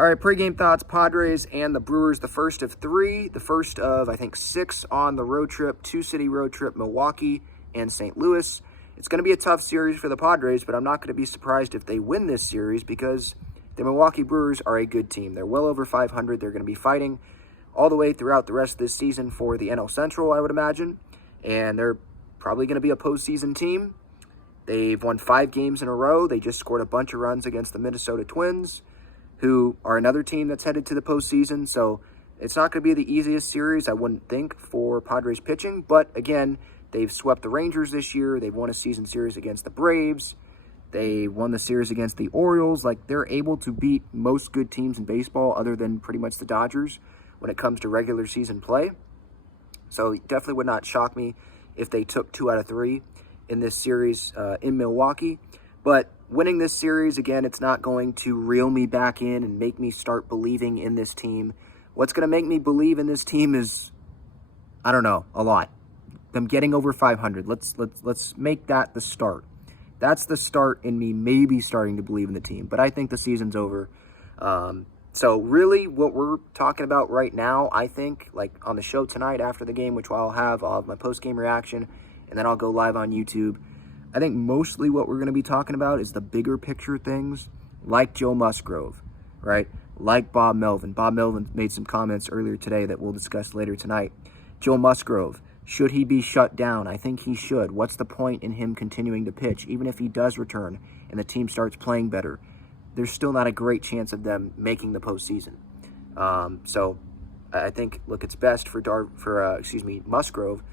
All right, pregame thoughts, Padres and the Brewers, the first of three, the first of, I think, 6 on the road trip, 2-city road trip, Milwaukee and St. Louis. It's going to be a tough series for the Padres, but I'm not going to be surprised if they win this series because the Milwaukee Brewers are a good team. They're well over 500. They're going to be fighting all the way throughout the rest of this season for the NL Central, I would imagine, and they're probably going to be a postseason team. They've won 5 games in a row. They just scored a bunch of runs against the Minnesota Twins, who are another team that's headed to the postseason. So it's not going to be the easiest series, I wouldn't think, for Padres pitching. But again, they've swept the Rangers this year. They've won a season series against the Braves. They won the series against the Orioles. Like, they're able to beat most good teams in baseball other than pretty much the Dodgers when it comes to regular season play. So it definitely would not shock me if they took 2 out of 3 in this series in Milwaukee. But winning this series, again, it's not going to reel me back in and make me start believing in this team. What's going to make me believe in this team is, I don't know, a lot. Them getting over 500. Let's make that the start. That's the start in me maybe starting to believe in the team. But I think the season's over. So really what we're talking about right now, I think, like on the show tonight after the game, which I'll have my post-game reaction, and then I'll go live on YouTube. I think mostly what we're going to be talking about is the bigger picture things, like Joe Musgrove, right? Like Bob Melvin. Bob Melvin made some comments earlier today that we'll discuss later tonight. Joe Musgrove, should he be shut down? I think he should. What's the point in him continuing to pitch? Even if he does return and the team starts playing better, there's still not a great chance of them making the postseason. So I think, look, it's best for Musgrove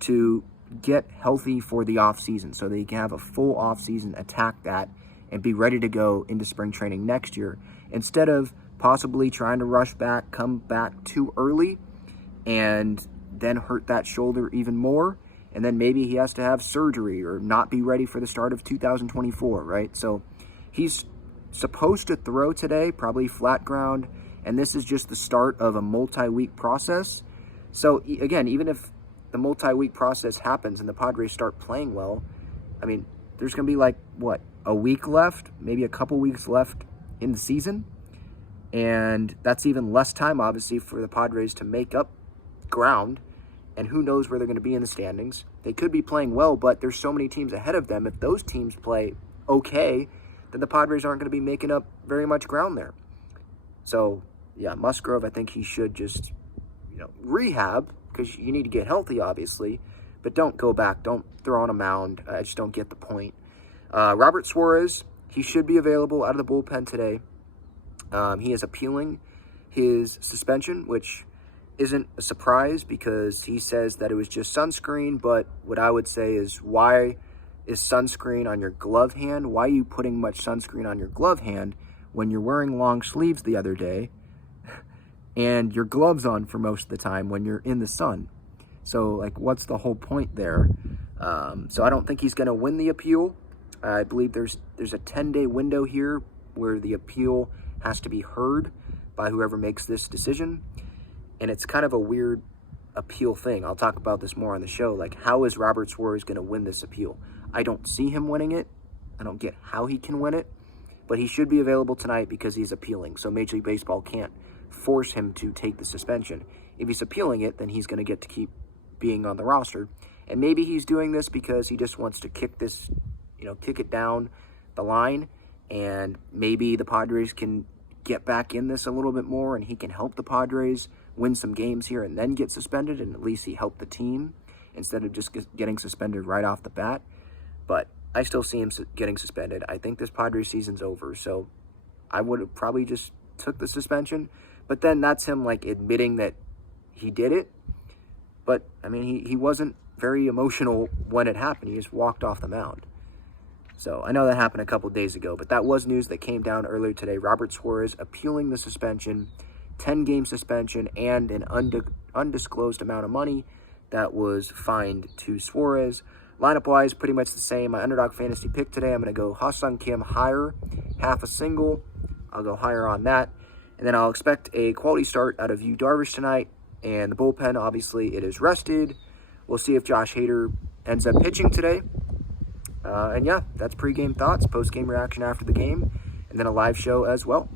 to get healthy for the offseason so that he can have a full offseason, attack that, and be ready to go into spring training next year instead of possibly trying to rush back, come back too early, and then hurt that shoulder even more, and then maybe he has to have surgery or not be ready for the start of 2024, right? So he's supposed to throw today, probably flat ground, and this is just the start of a multi-week process. So again, even if the multi-week process happens and the Padres start playing well, I mean, there's going to be like, what, a week left, maybe a couple weeks left in the season. And that's even less time, obviously, for the Padres to make up ground. And who knows where they're going to be in the standings. They could be playing well, but there's so many teams ahead of them. If those teams play okay, then the Padres aren't going to be making up very much ground there. So, yeah, Musgrove, I think he should just, rehab, because you need to get healthy, obviously, but don't go back. Don't throw on a mound. I just don't get the point. Robert Suarez, he should be available out of the bullpen today. He is appealing his suspension, which isn't a surprise because he says that it was just sunscreen, but what I would say is, why is sunscreen on your glove hand? Why are you putting much sunscreen on your glove hand when you're wearing long sleeves the other day and your gloves on for most of the time when you're in the sun? So, like, what's the whole point there? So I don't think he's going to win the appeal. I believe there's a 10-day window here where the appeal has to be heard by whoever makes this decision. And it's kind of a weird appeal thing. I'll talk about this more on the show. Like, how is Robert Suarez going to win this appeal? I don't see him winning it. I don't get how he can win it. But he should be available tonight because he's appealing. So Major League Baseball can't force him to take the suspension. If he's appealing it, then he's going to get to keep being on the roster. And maybe he's doing this because he just wants to kick it down the line. And maybe the Padres can get back in this a little bit more and he can help the Padres win some games here and then get suspended, and at least he helped the team instead of just getting suspended right off the bat. But I still see him getting suspended. I think this Padres season's over, so I would have probably just took the suspension. But then that's him, like, admitting that he did it. But, I mean, he wasn't very emotional when it happened. He just walked off the mound. So I know that happened a couple days ago, but that was news that came down earlier today. Robert Suarez appealing the suspension, 10-game suspension, and an undisclosed amount of money that was fined to Suarez. Lineup-wise, pretty much the same. My Underdog Fantasy pick today, I'm going to go Ha-Seong Kim higher, half a single. I'll go higher on that. And then I'll expect a quality start out of Darvish tonight. And the bullpen, obviously, it is rested. We'll see if Josh Hader ends up pitching today. And yeah, that's pregame thoughts, postgame reaction after the game, and then a live show as well.